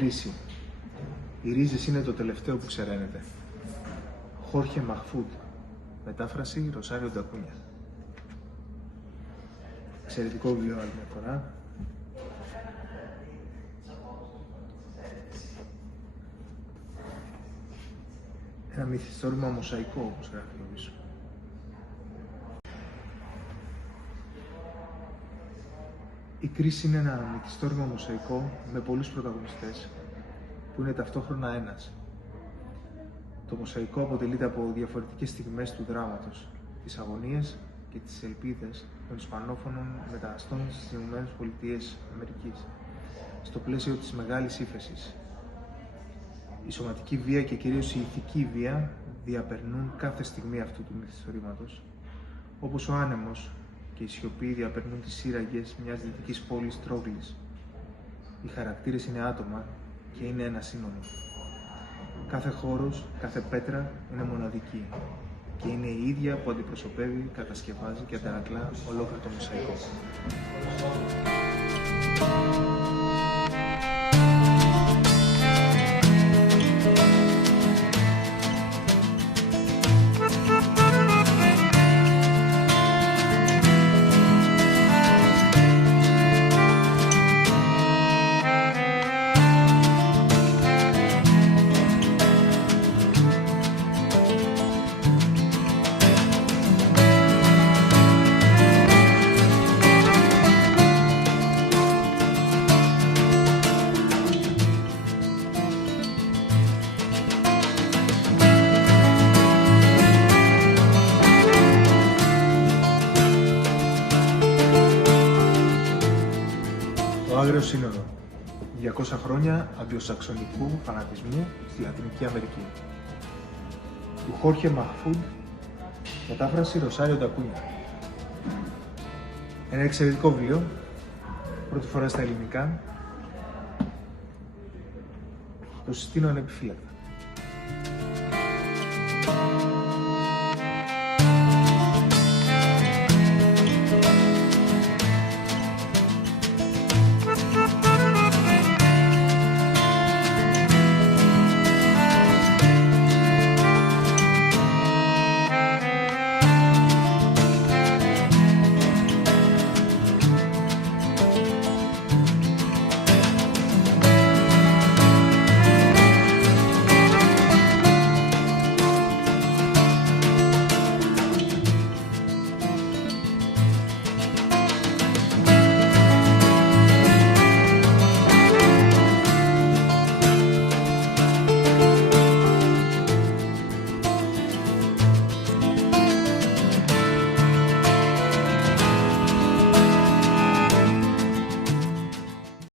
κρίση. Οι ρίζες είναι το τελευταίο που ξεραίνεται. Χόρχε Μαχφούντ. Μετάφραση Ροσάριο Ντακούνια. Εξαιρετικό βιβλίο άλλη μια φορά. Ένα μυθιστόρημα μοσαϊκό, όπως γράφει εδώ πίσω. Η κρίση είναι ένα μυθιστόρημα μοσαϊκό με πολλούς πρωταγωνιστές, που είναι ταυτόχρονα ένας. Το μοσαϊκό αποτελείται από διαφορετικές στιγμές του δράματος, τις αγωνίες και τις ελπίδες των Ισπανόφωνων μεταναστών στις ΗΠΑ, στο πλαίσιο της μεγάλης ύφεσης. Η σωματική βία και κυρίως η ηθική βία διαπερνούν κάθε στιγμή αυτού του μυθιστορήματος, όπως ο άνεμος και η σιωπή διαπερνούν τις σύραγγες μιας δυτικής πόλης Τρόγλης. Οι χαρακτήρες είναι άτομα και είναι ένα σύνολο. Κάθε χώρος, κάθε πέτρα είναι μοναδική και είναι η ίδια που αντιπροσωπεύει, κατασκευάζει και αντανακλά ολόκληρο το μοσαϊκό. Το Άγριο Σύνοδο. 200 χρόνια αγγλοσαξονικού φανατισμού στη Λατινική Αμερική. Του Χόρχε Μαχφούντ, μετάφραση Ροσάριο Ντακούνια. Ένα εξαιρετικό βιβλίο, πρώτη φορά στα ελληνικά. Το συστήνω ανεπιφύλακτα.